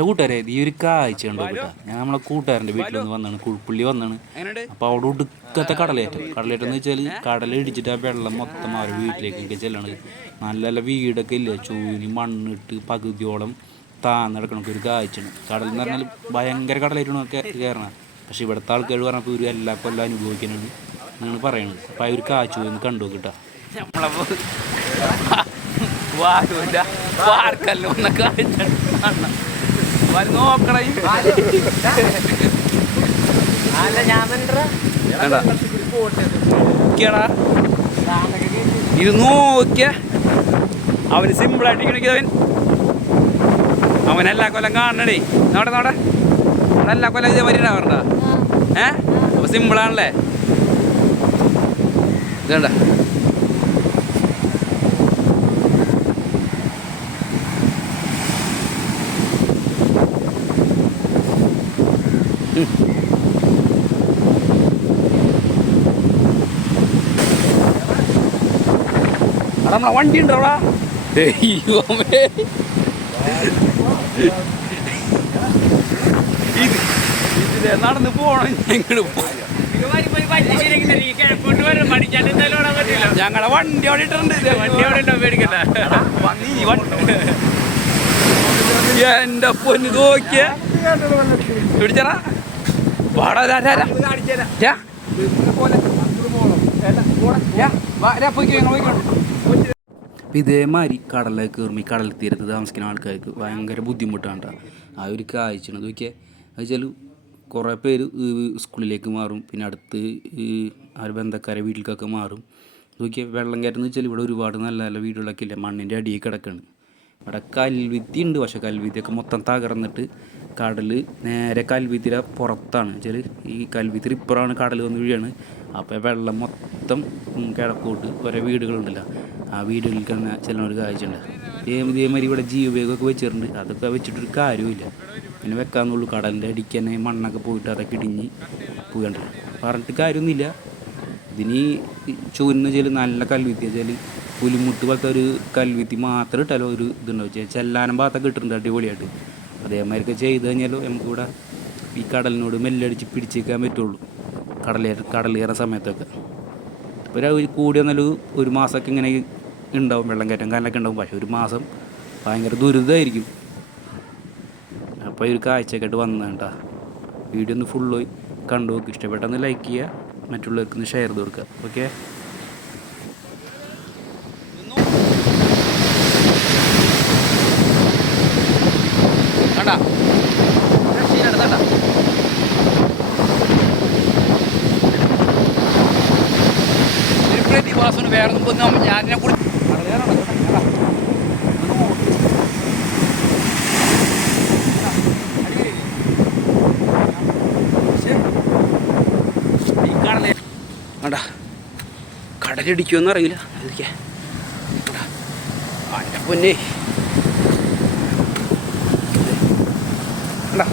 അല്ല കൂട്ടുകാരെ ഈ ഒരു കാഴ്ച ഉണ്ടോ കേട്ടോ ഞാൻ നമ്മളെ കൂട്ടുകാരന്റെ വീട്ടിൽ നിന്ന് വന്നാണ് കുഴിപ്പുള്ളി വന്നാണ്. അപ്പോൾ അവിടെ ഒടുക്കത്തെ കടലേറ്റം. കടലേറ്റം എന്ന് വെച്ചാൽ കടൽ ഇടിച്ചിട്ട് ആ വെള്ളം മൊത്തം അവരുടെ വീട്ടിലേക്കൊക്കെ ചെല്ലണത്. നല്ല നല്ല വീടൊക്കെ ഇല്ല? ചൂരി മണ്ണിട്ട് പകുതിയോളം താന്നിടക്കണൊക്കെ ഒരു കാഴ്ചയാണ്. കടൽ എന്ന് പറഞ്ഞാൽ ഭയങ്കര കടലേറ്റണമൊക്കെ കയറണം പക്ഷെ ഇവിടുത്തെ ആൾക്കാർ പറഞ്ഞപ്പോൾ ഒരു എല്ലാ കൊല്ലം അനുഭവിക്കാനാണ് നിങ്ങൾ പറയണത്. അപ്പോൾ ആ ഒരു കാഴ്ച പോയി ഒന്ന് കണ്ടു നമ്മളപ്പോൾ വാരൂല നോക്കിയ. അവന് സിമ്പിളായിട്ട് ഇരിക്കണെങ്കിൽ അവൻ. അവൻ എല്ലാ കൊല്ലം കാണണേ നോടെ നോടെ എല്ലാ കൊല്ലം ഇതേ വരി ഉണ്ടാവാറുണ്ട ഏ? അപ്പൊ സിമ്പിളാണല്ലേ ഇതണ്ട? നമ്മളെ വണ്ടി ഉണ്ടോ അവിടെ ദൈവമേ. ഇത് ഇതിലെ നടന്ന് പോണം. ഞങ്ങൾ ഞങ്ങളെ വണ്ടി അവിടെ ഇട്ടിട്ടുണ്ട്. വണ്ടി വണ്ടി. എന്റെ പൊന്ന് നോക്കിയ. പിടിച്ചടാ. ഇതേമാതിരി കടലിലേക്ക് കയറുമ്പോൾ ഈ കടൽ തീരത്ത് താമസിക്കുന്ന ആൾക്കാർക്ക് ഭയങ്കര ബുദ്ധിമുട്ടാണ് കേട്ടോ ആ ഒരു കാഴ്ചണത് നോക്കിയാൽ അത് വെച്ചാൽ കുറേ പേര് സ്കൂളിലേക്ക് മാറും. പിന്നെ അടുത്ത് ഈ ആ ഒരു ബന്ധക്കാരെ വീട്ടിലേക്കൊക്കെ മാറും. നോക്കിയാൽ വെള്ളം കയറ്റുന്ന വെച്ചാൽ ഇവിടെ ഒരുപാട് നല്ല നല്ല വീടുകളൊക്കെ ഇല്ല? മണ്ണിന്റെ അടിയിൽ കിടക്കുകയാണ് ഇവിടെ കൽവിത്തി ഉണ്ട്. പക്ഷെ കൽവിത്തിയൊക്കെ മൊത്തം തകർന്നിട്ട് കടൽ നേരെ കൽവിതിര പുറത്താണ്. വെച്ചാൽ ഈ കൽവിത്തിരി ഇപ്പുറമാണ് കടൽ വന്ന് വീഴാണ്. അപ്പോൾ വെള്ളം മൊത്തം കിഴക്കോട്ട് ഓരോ വീടുകളുണ്ടല്ലോ. ആ വീടുകളിൽ തന്നെ ചിലവർ കാഴ്ചയുണ്ട്. ഇതേ ഇതേമാതിരി ഇവിടെ ജീവവേഗമൊക്കെ വെച്ചിട്ടുണ്ട്. അതൊക്കെ വെച്ചിട്ടൊരു കാര്യമില്ല പിന്നെ വെക്കാന്നുള്ളൂ കടലിന്റെ അടിക്ക് തന്നെ മണ്ണൊക്കെ പോയിട്ട് അതൊക്കെ ഇടിഞ്ഞ് പോകണ്ടല്ലോ പറഞ്ഞിട്ട് കാര്യമൊന്നുമില്ല. ഇതിന് ചൂരുന്ന നല്ല കൽവിത്തി വെച്ചാൽ പുലിമുട്ട് പോലത്തെ ഒരു കൽവിത്തി മാത്രം ഇട്ടാലോ ഒരു ഇതുണ്ടാവും ചെല്ലാനം ഭാഗത്തൊക്കെ ഇട്ടിട്ടുണ്ട് അടിപൊളിയായിട്ട്. അതേമാതിരിയൊക്കെ ചെയ്ത് കഴിഞ്ഞാലോ നമുക്കിവിടെ ഈ കടലിനോട് മെല്ലടിച്ച് പിടിച്ചേക്കാൻ പറ്റുള്ളൂ. കടലേ കടൽ കയറുന്ന സമയത്തൊക്കെ. ഇപ്പോൾ ഒരു കൂടി വന്നാലും ഒരു മാസമൊക്കെ ഇങ്ങനെ ഉണ്ടാവും വെള്ളം കയറ്റം കാലൊക്കെ ഉണ്ടാവും. പക്ഷേ ഒരു മാസം ഭയങ്കര ദുരിതമായിരിക്കും അപ്പോൾ ഒരു കാഴ്ചയൊക്കെ വന്നതാണ് കേട്ടോ. വീഡിയോ ഒന്ന് ഫുള്ള് കണ്ടു നോക്കി. ഇഷ്ടപ്പെട്ടെന്ന് ലൈക്ക് ചെയ്യുക. മറ്റുള്ളവർക്ക് ഒന്ന് ഷെയർ ചെയ്ത് കൊടുക്കുക. ഓക്കെ കണ്ടാ കണ്ടാ ഒരു ഒന്നും ഞാനിനെ കൂടി കണ്ടാ കടലിടിക്കുമെന്ന് അറിയില്ല. അതൊക്കെ എന്റെ പൊന്നേ. കണ്ടാ